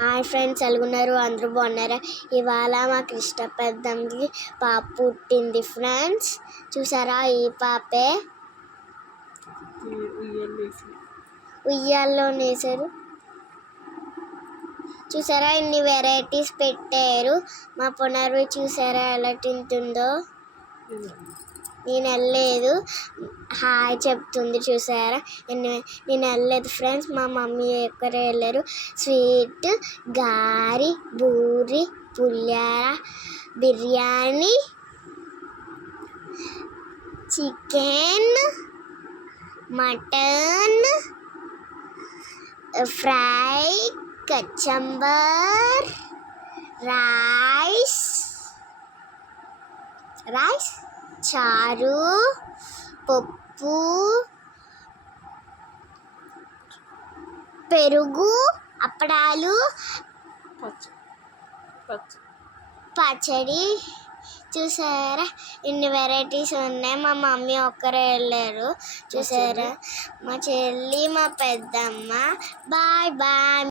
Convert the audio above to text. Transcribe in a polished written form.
Hi friends, ఎలాగున్నారు? అందరూ బాగున్నారా? ఇవాళ మా కృష్ణ పెద్దమ్మకి పాప పుట్టింది ఫ్రెండ్స్. చూసారా? ఈ పాపే ఉయ్యాల్లో నేసారు. చూసారా? ఇన్ని వెరైటీస్ పెట్టారు. మా పునర్వి చూసారా ఎలా తింటుందో? నేను వెళ్ళలేదు, హాయ్ చెప్తుంది. చూసారా? నేను వెళ్ళలేదు ఫ్రెండ్స్, మా మమ్మీ ఒక్కరే వెళ్ళారు. స్వీట్, గారి, బూరి, పులిహార, బిర్యానీ, చికెన్, మటన్ ఫ్రై, కచంబర్, రైస్, చారు, పప్పు, పెరుగు, అప్పడాలు, పచ్చడి. చూసారా? ఇన్ని వెరైటీస్ ఉన్నాయి. మా మమ్మీ ఒక్కరే వెళ్ళారు. చూసారా? మా చెల్లి, మా పెద్దమ్మ. Bye bye.